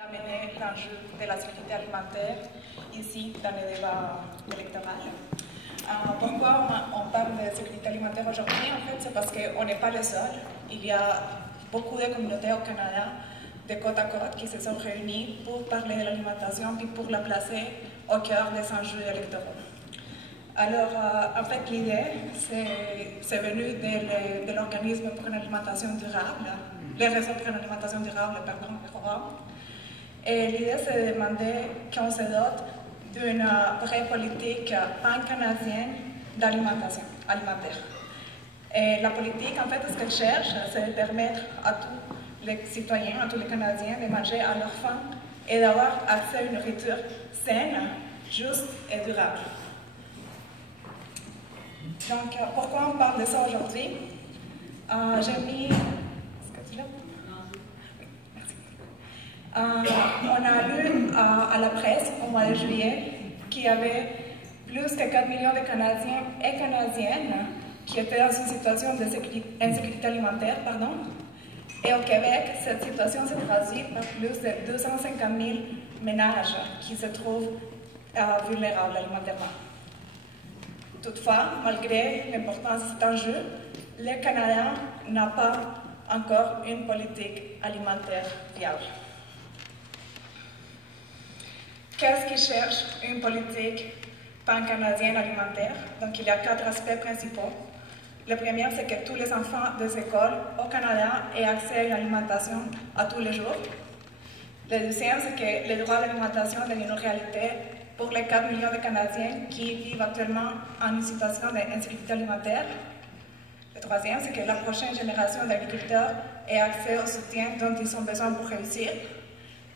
Amener l'enjeu de la sécurité alimentaire ici dans le débat électoral. Pourquoi on parle de sécurité alimentaire aujourd'hui? En fait, c'est parce qu'on n'est pas les seuls. Il y a beaucoup de communautés au Canada, de côte à côte, qui se sont réunies pour parler de l'alimentation et pour la placer au cœur des enjeux électoraux. Alors, en fait, l'idée, c'est venu de l'Organisme pour une alimentation durable, les réseaux pour une alimentation durable, pardon, ROAM. Et l'idée, c'est de demander qu'on se dote d'une vraie politique pan-canadienne d'alimentation alimentaire. Et la politique, en fait, ce qu'elle cherche, c'est de permettre à tous les citoyens, à tous les Canadiens de manger à leur faim et d'avoir accès à une nourriture saine, juste et durable. Donc, pourquoi on parle de ça aujourd'hui? J'ai mis... Est-ce que tu l'as? On a lu à la presse au mois de juillet qu'il y avait plus que 4 millions de Canadiens et Canadiennes qui étaient dans une situation d'insécurité alimentaire. Et au Québec, cette situation se traduit par plus de 250 000 ménages qui se trouvent vulnérables alimentairement. Toutefois, malgré l'importance de cet enjeu, le Canada n'a pas encore une politique alimentaire viable. Qu'est-ce qui cherche une politique pan-canadienne alimentaire? Donc, il y a 4 aspects principaux. Le premier, c'est que tous les enfants des écoles au Canada aient accès à une alimentation à tous les jours. Le deuxième, c'est que le droit à l'alimentation devienne une réalité pour les 4 millions de Canadiens qui vivent actuellement en une situation d'insécurité alimentaire. Le troisième, c'est que la prochaine génération d'agriculteurs ait accès au soutien dont ils ont besoin pour réussir.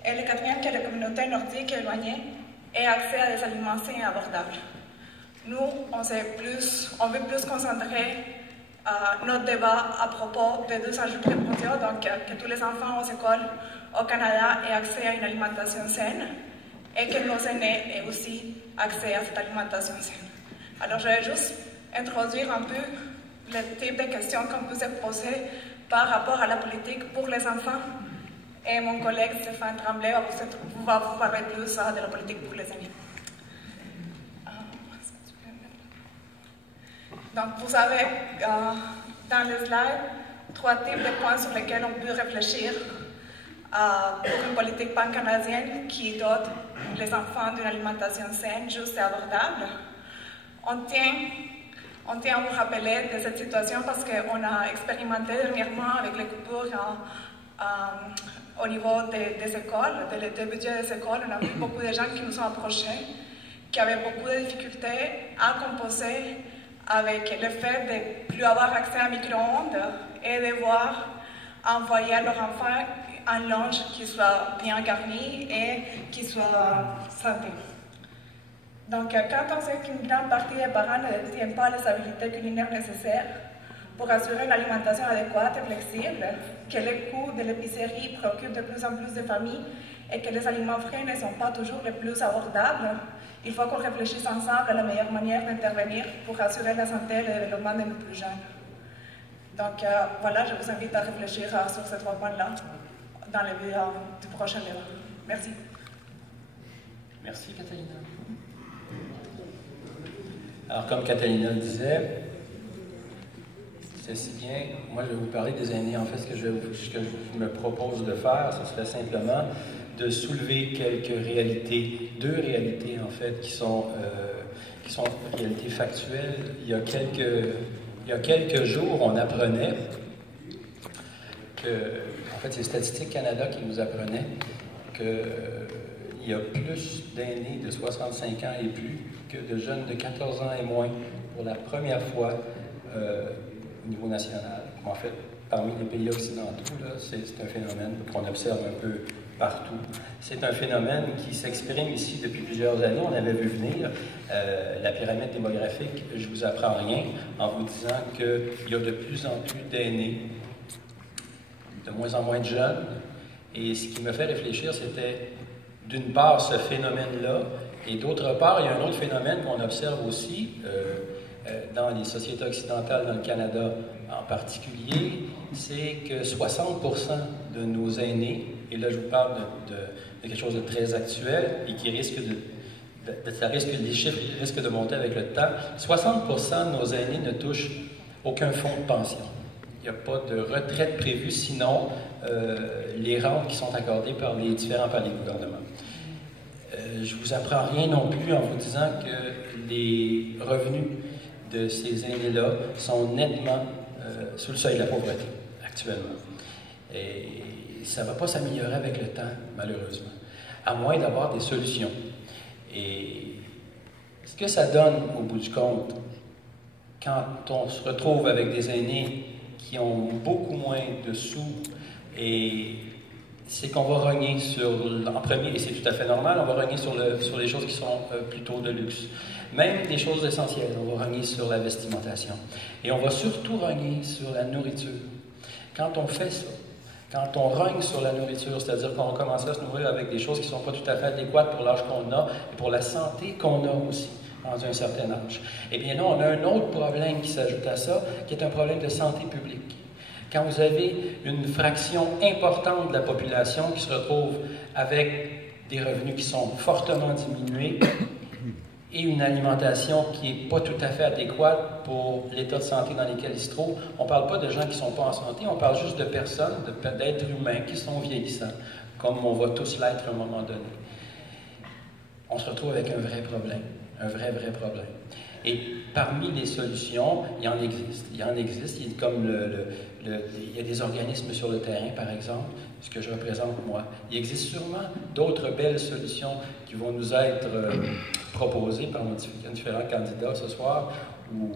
Et le quatrième, que les communautés nordiques éloignées aient accès à des aliments sains et abordables. Nous, on veut plus concentrer notre débat à propos des 2 enjeux primordiaux, donc que tous les enfants aux écoles au Canada aient accès à une alimentation saine et que nos aînés aient aussi accès à cette alimentation saine. Alors, je vais juste introduire un peu le type de questions qu'on peut se poser par rapport à la politique pour les enfants. Et mon collègue Stéphane Tremblay va vous parler plus de la politique pour les aînés. Donc, vous avez dans les slides 3 types de points sur lesquels on peut réfléchir pour une politique pan-canadienne qui dote les enfants d'une alimentation saine, juste et abordable. On tient à vous rappeler de cette situation parce qu'on a expérimenté dernièrement avec les coupures au niveau des écoles, des budgets des écoles. On a vu beaucoup de gens qui nous ont approchés, qui avaient beaucoup de difficultés à composer avec le fait de ne plus avoir accès à un micro-ondes et de devoir envoyer à leurs enfants un lunch qui soit bien garni et qui soit santé. Donc, quand on sait qu'une grande partie des parents ne détiennent pas les habiletés culinaires nécessaires pour assurer une alimentation adéquate et flexible, que les coûts de l'épicerie préoccupent de plus en plus de familles et que les aliments frais ne sont pas toujours les plus abordables, il faut qu'on réfléchisse ensemble à la meilleure manière d'intervenir pour assurer la santé et le développement de nos plus jeunes. Donc voilà, je vous invite à réfléchir sur ces 3 points-là dans le but du prochain débat. Merci. Merci, Catalina. Alors, comme Catalina le disait, c'est si bien, moi je vais vous parler des aînés. En fait, ce que je me propose de faire, ce serait simplement de soulever quelques réalités, 2 réalités en fait, qui sont réalités factuelles. Il y a quelques jours, on apprenait que, en fait, c'est Statistique Canada qui nous apprenait qu'il y a plus d'aînés de 65 ans et plus que de jeunes de 14 ans et moins pour la première fois au niveau national. En fait, parmi les pays occidentaux, c'est un phénomène qu'on observe un peu partout. C'est un phénomène qui s'exprime ici depuis plusieurs années. On avait vu venir la pyramide démographique. Je ne vous apprends rien en vous disant qu'il y a de plus en plus d'aînés, de moins en moins de jeunes. Et ce qui me fait réfléchir, c'était d'une part ce phénomène-là, et d'autre part, il y a un autre phénomène qu'on observe aussi dans les sociétés occidentales, dans le Canada en particulier, c'est que 60% de nos aînés et là je vous parle de quelque chose de très actuel et qui risque les chiffres risquent de monter avec le temps, 60% de nos aînés ne touchent aucun fonds de pension. Il n'y a pas de retraite prévue, sinon les rentes qui sont accordées par les gouvernements. Je ne vous apprends rien non plus en vous disant que les revenus de ces aînés-là sont nettement sous le seuil de la pauvreté, actuellement. Et ça ne va pas s'améliorer avec le temps, malheureusement, à moins d'avoir des solutions. Et ce que ça donne, au bout du compte, quand on se retrouve avec des aînés qui ont beaucoup moins de sous, et c'est qu'on va rogner en premier, et c'est tout à fait normal, on va rogner sur les choses qui sont plutôt de luxe. Même des choses essentielles, on va rogner sur la vestimentation. Et on va surtout rogner sur la nourriture. Quand on fait ça, quand on rogne sur la nourriture, c'est-à-dire qu'on commence à se nourrir avec des choses qui ne sont pas tout à fait adéquates pour l'âge qu'on a et pour la santé qu'on a aussi, dans un certain âge. Eh bien là, on a un autre problème qui s'ajoute à ça, qui est un problème de santé publique. Quand vous avez une fraction importante de la population qui se retrouve avec des revenus qui sont fortement diminués et une alimentation qui n'est pas tout à fait adéquate pour l'état de santé dans lequel ils se trouvent, on ne parle pas de gens qui ne sont pas en santé, on parle juste de personnes, d'êtres humains qui sont vieillissants, comme on va tous l'être à un moment donné. On se retrouve avec un vrai problème, un vrai problème. Et parmi les solutions, il y en existe. Il y a comme il y a des organismes sur le terrain, par exemple, ce que je représente moi. Il existe sûrement d'autres belles solutions qui vont nous être proposées par nos différents candidats ce soir, ou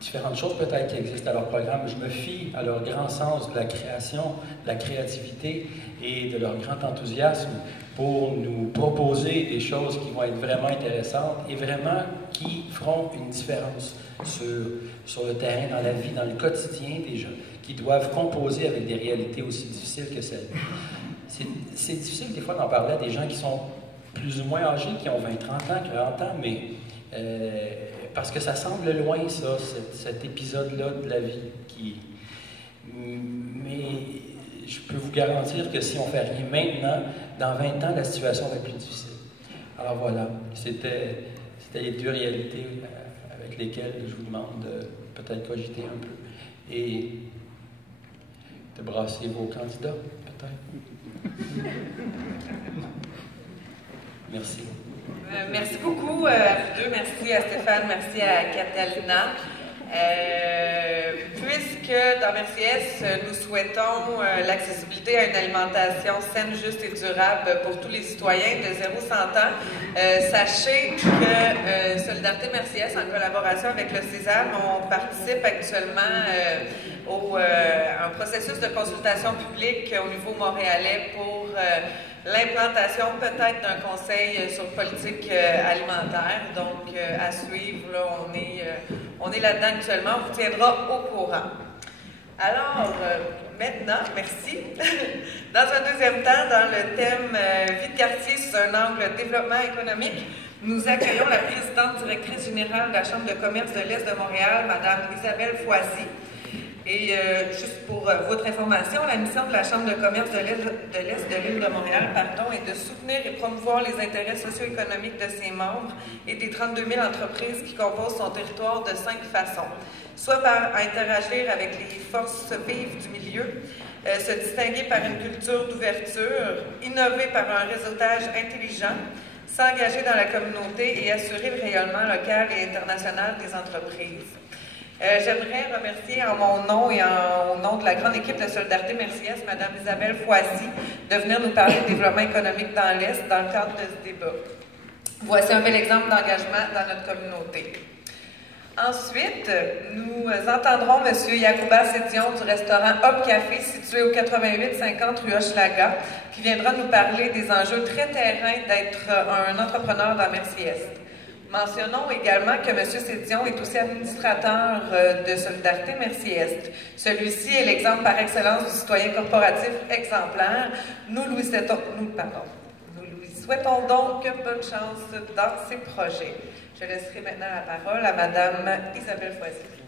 différentes choses peut-être qui existent à leur programme. Je me fie à leur grand sens de la création, de la créativité et de leur grand enthousiasme pour nous proposer des choses qui vont être vraiment intéressantes et vraiment qui feront une différence sur le terrain, dans la vie, dans le quotidien des gens, qui doivent composer avec des réalités aussi difficiles que celles-là. C'est difficile des fois d'en parler à des gens qui sont plus ou moins âgés, qui ont 20, 30 ans, 40 ans, mais parce que ça semble loin, ça, cet épisode-là de la vie. Mais je peux vous garantir que si on ne fait rien maintenant, dans 20 ans, la situation va être plus difficile. Alors voilà, c'était les deux réalités avec lesquelles je vous demande de peut-être cogiter un peu et de brasser vos candidats, peut-être. Merci. Merci beaucoup à vous deux. Merci à Stéphane, merci à Catalina. Puisque dans Merci-S, nous souhaitons l'accessibilité à une alimentation saine, juste et durable pour tous les citoyens de 0 à 100 ans, sachez que Solidarité Merci-S, en collaboration avec le César, on participe actuellement à un processus de consultation publique au niveau montréalais pour l'implantation peut-être d'un conseil sur politique alimentaire. Donc, à suivre, là, on est là-dedans actuellement, on vous tiendra au courant. Alors, maintenant, merci. Dans un deuxième temps, dans le thème vie de quartier sous un angle développement économique, nous accueillons la présidente directrice générale de la Chambre de commerce de l'Est de Montréal, Mme Isabelle Foisy. Et juste pour votre information, la mission de la Chambre de commerce de l'Est de l'île de Montréal est de soutenir et promouvoir les intérêts socio-économiques de ses membres et des 32 000 entreprises qui composent son territoire de 5 façons. Soit par interagir avec les forces vives du milieu, se distinguer par une culture d'ouverture, innover par un réseautage intelligent, s'engager dans la communauté et assurer le rayonnement local et international des entreprises. J'aimerais remercier en mon nom et au nom de la grande équipe de Solidarité Merci-S, Mme Isabelle Foisy, de venir nous parler de développement économique dans l'Est dans le cadre de ce débat. Voici un bel exemple d'engagement dans notre communauté. Ensuite, nous entendrons M. Yacouba Sédion du restaurant Hop Café situé au 8850 rue Hochelaga, qui viendra nous parler des enjeux très terrains d'être un entrepreneur dans Merci-Est. Mentionnons également que M. Sédion est aussi administrateur de Solidarité Merci-Est. Celui-ci est l'exemple par excellence du citoyen corporatif exemplaire. Nous lui souhaitons donc bonne chance dans ses projets. Je laisserai maintenant la parole à Mme Isabelle Foisy.